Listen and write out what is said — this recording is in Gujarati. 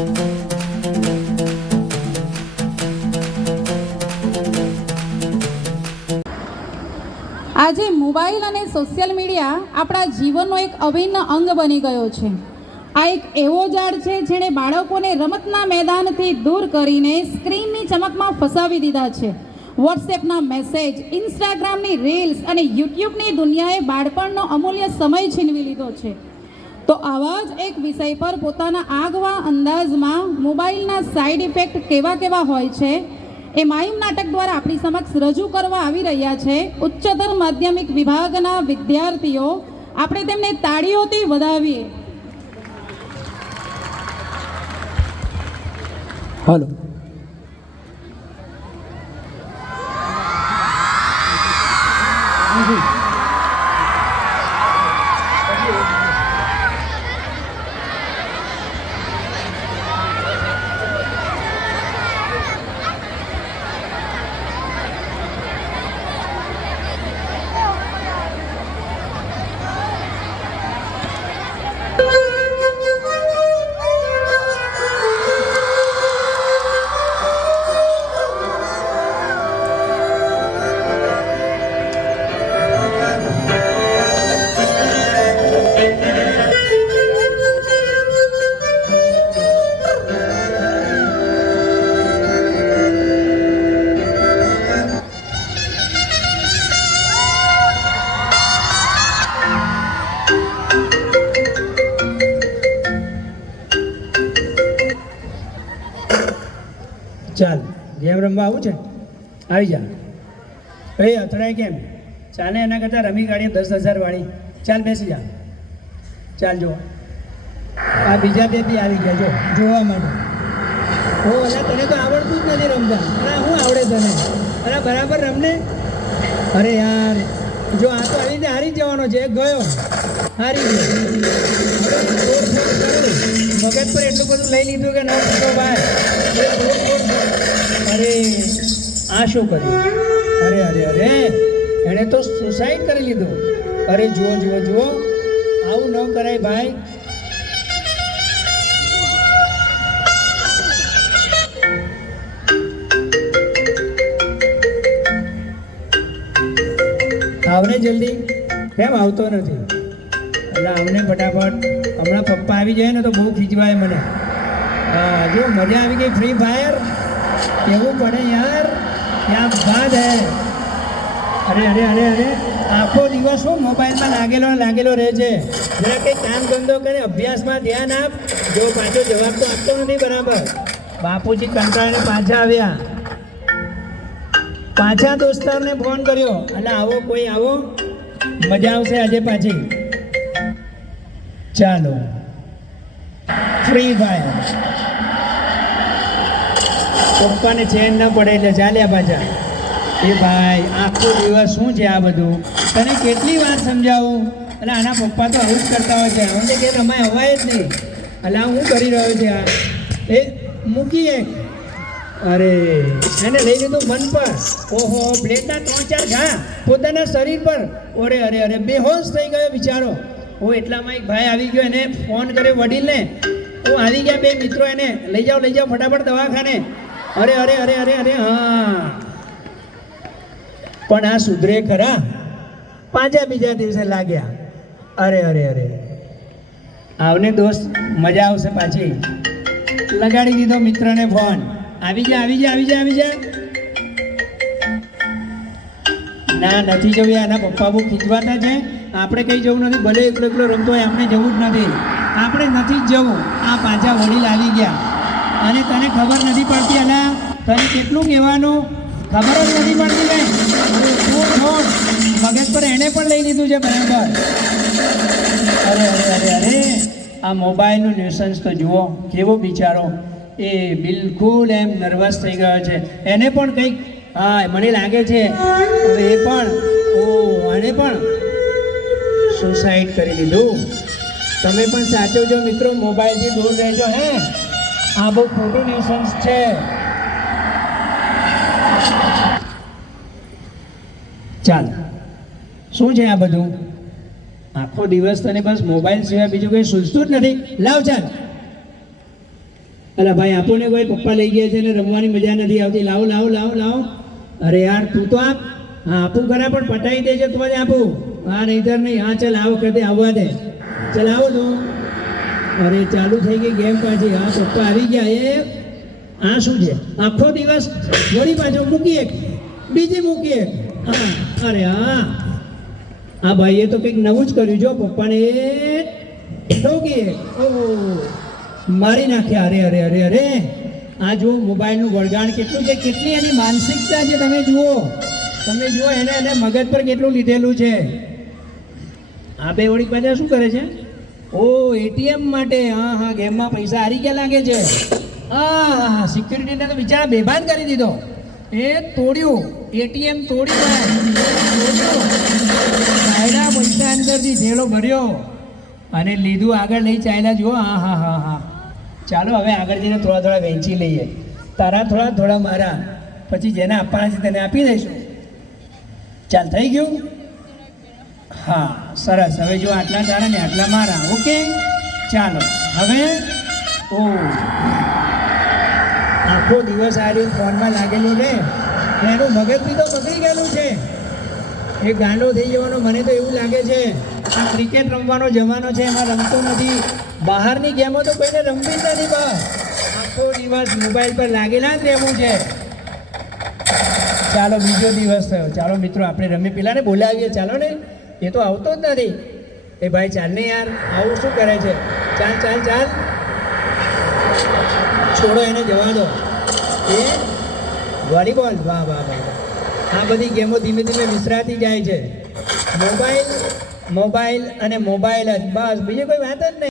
આજે મોબાઈલ અને સોશિયલ મીડિયા આપણા જીવનનો એક અભિન્ન અંગ બની ગયો છે. આ એક એવો જાળ છે જેણે બાળકોને રમતના મેદાનથી દૂર કરીને સ્ક્રીનની ચમકમાં ફસાવી દીધા છે. વોટ્સએપના મેસેજ, ઇન્સ્ટાગ્રામની રીલ્સ અને યુટ્યુબની દુનિયાએ બાળપણનો અમૂલ્ય સમય છીનવી લીધો છે. તો આવા જ એક વિષય પર પોતાના આગવા અંદાજમાં મોબાઈલના સાઇડ ઇફેક્ટ કેવા કેવા હોય છે એ માઈમ નાટક દ્વારા આપણી સમક્ષ રજૂ કરવા આવી રહ્યા છે ઉચ્ચતર માધ્યમિક વિભાગના વિદ્યાર્થીઓ. આપણે તેમને તાળીઓથી વધાવીએ. હાલો. ચાલ, ગેમ રમવા આવું છે? આવી જા. એ અથડાય કેમ? ચાલે એના કરતાં રમી કાઢીએ 10,000 વાળી. ચાલ બેસી જા. ચાલ જો આ બીજા બે બી આવી ગયા જો જોવા માટે. ઓ અલા, તને તો આવડતું જ નથી રમતા. અરે શું આવડે તને? અરે બરાબર રમને. અરે યાર, જો આ તો આવી રીતે હારી જવાનો છે. ગયો, હારી ગયો. મગજ પર એટલું બધું લઈ લીધું કે ના પૂછો ભાઈ. અરે આ શું કર્યું? અરે અરે અરે, એણે તો સુસાઇડ કરી લીધું. અરે જુઓ જુઓ જુઓ, આવું ન કરાય ભાઈ. આવને જલ્દી. કેમ આવતો નથી? એટલે આવને ફટાફટ. હમણાં પપ્પા આવી જાય ને તો બહુ ખીજવાય મને. હા જો મજા આવી ગઈ. ફ્રી ફાયર કેવું પડે યાર, ક્યાં બાદ હે. અરે અરે અરે અરે, આખો દિવસ શું મોબાઈલમાં લાગેલો રહે છે. જરા કંઈ કામ ધંધો કરે, અભ્યાસમાં ધ્યાન આપ. જો પાછો જવાબ તો આપતો નથી બરાબર. બાપુજી કંટાળીને પાછા આવ્યા. પાછા દોસ્તારને ફોન કર્યો, એટલે આવો કોઈ આવો, મજા આવશે આજે પાછી. ચાલો ફ્રી ફાયર. પપ્પાને ચેન ન પડે એટલે ચાલ્યા પાછા. એ ભાઈ આખો દિવસ શું છે આ બધું? તને કેટલી વાર સમજાવું? એટલે આના પપ્પા તો આવું જ કરતા હોય છે. અમને કે અમારે હવાય જ નહીં. એટલે હું કરી રહ્યો છે આ એ મૂકી એક. અરે એને લઈ લીધું મન પર. ઓહો, પ્લેટના 3-4 ઘા પોતાના શરીર પર. અરે અરે અરે, બેહોશ થઈ ગયો બિચારો. હું એટલામાં એક ભાઈ આવી ગયો, એને ફોન કર્યો વડીલને. હું આવી ગયા બે મિત્રો, એને લઈ જાઓ ફટાફટ દવાખાને. અરે અરે અરે અરે અરે, હા પણ આ સુધરે ખરા? પાછા બીજા દિવસે લાગ્યા. અરે અરે અરે, આવને દોસ્ત, મજા આવશે પાછી. લગાડી દીધો મિત્રને ફોન. આવી જા આવી જા આવી જા આવી જા. ના નથી જવું. આના પપ્પા બહુ ખીજવાતા છે. આપણે કંઈ જવું નથી. ભલે એકલો એકલો રમતો હોય, આપણે જવું જ નથી. આપણે નથી જ જવું. આ પાછા વડીલ આવી ગયા અને તને ખબર નથી પડતી. અલા, તને કેટલું કહેવાનું, ખબર જ નથી પડતી ને. છોડ, મગજ પર એણે પણ લઈ લીધું છે બરાબર. અરે અરે અરે અરે, આ મોબાઈલનું ન્યુસન્સ તો જુઓ કેવો બિચારો. એ બિલકુલ એમ નર્વસ થઈ ગયો છે. એને પણ કંઈક, હા મને લાગે છે હવે એ પણ, આને પણ સુસાઇડ કરી લીધું. તમે પણ સાચવજો મિત્રો, મોબાઈલથી દૂર રહેજો. હે, આ બહુ ખોટું ન્યુસન્સ છે. ચાલ, શું છે આ બધું? આખો દિવસ તને બસ મોબાઈલ સિવાય બીજું કંઈ સૂઝતું જ નથી. લાવ ચાલ. અલા ભાઈ આપો ને ભાઈ, પપ્પા લઈ ગયા છે ને રમવાની મજા નથી આવતી. લાવો લાવો લાવો લાવો. અરે યાર તું તો આપ. હા આપું ખરા, પણ પટાઈ દેજે તો જ આપું. હા નહીતર નહીં. હા ચાલ આ વખતે આવવા દે. ચાલ આવો તું. અરે ચાલુ થઈ ગઈ ગેમ પાછી. હા પપ્પા આવી ગયા. એ આ શું છે? આખો દિવસ વળી પાછો મૂકી એક, બીજી મૂકી એક. હા અરે હા, આ ભાઈએ તો કંઈક નવું જ કર્યું. જો પપ્પાને ઠોકી એક. ઓહો, મારી નાખ્યા. અરે અરે અરે અરે, આ જુઓ મોબાઈલનું વળગાણ કેટલું છે, કેટલી એની માનસિકતા છે. તમે જુઓ, તમે જુઓ એને મગજ પર કેટલું લીધેલું છે. આ બે વળી પાછા શું કરે છે? ઓ એટીએમ માટે. હા હા, ગેમમાં પૈસા હારી ગયા લાગે છે. હા હા, સિક્યુરિટીને તો બિચારા બેભાન કરી દીધો. એ તોડ્યું એટીએમ, તોડ્યું પૈસા અંદરથી ઢેલો ભર્યો અને લીધું, આગળ લઈ ચાલ્યા. જુઓ. હા હા હા હા, ચાલો હવે આગળ જઈને થોડા થોડા વહેંચી લઈએ. તારા થોડા થોડા મારા, પછી જેને આપવાના છે તેને આપી દઈશું. ચાલ થઈ ગયું. હા સરસ. હવે જો આટલા તારા ને આટલા મારા. ઓકે ચાલો હવે. ઓ આખો દિવસ આ રીતે ફોનમાં લાગેલું છે, એનું મગજ બી તો બગડી ગયેલું છે. એ ગાંડો થઈ જવાનો મને તો એવું લાગે છે. આ ક્રિકેટ રમવાનો જમાનો છે, એમાં રમતો નથી. બહારની ગેમો તો કોઈને રમવી જ નથી. બસ આખો દિવસ મોબાઈલ પર લાગેલા જ રહેવું છે. ચાલો બીજો દિવસ થયો. ચાલો મિત્રો આપણે રમી. પેલાને બોલાવીએ. ચાલો ને, એ તો આવતો જ નથી. એ ભાઈ ચાલ ને યાર, આવું શું કરે છે? ચાલ ચાલ ચાલ, છોડો એને, જવા દો. એ વોલીબોલ. વાહ વાહ વાહ. આ બધી ગેમો ધીમે ધીમે વિસરાતી જાય છે. મોબાઈલ મોબાઈલ અને મોબાઈલ જ, બસ બીજી કોઈ વાત જ નહીં.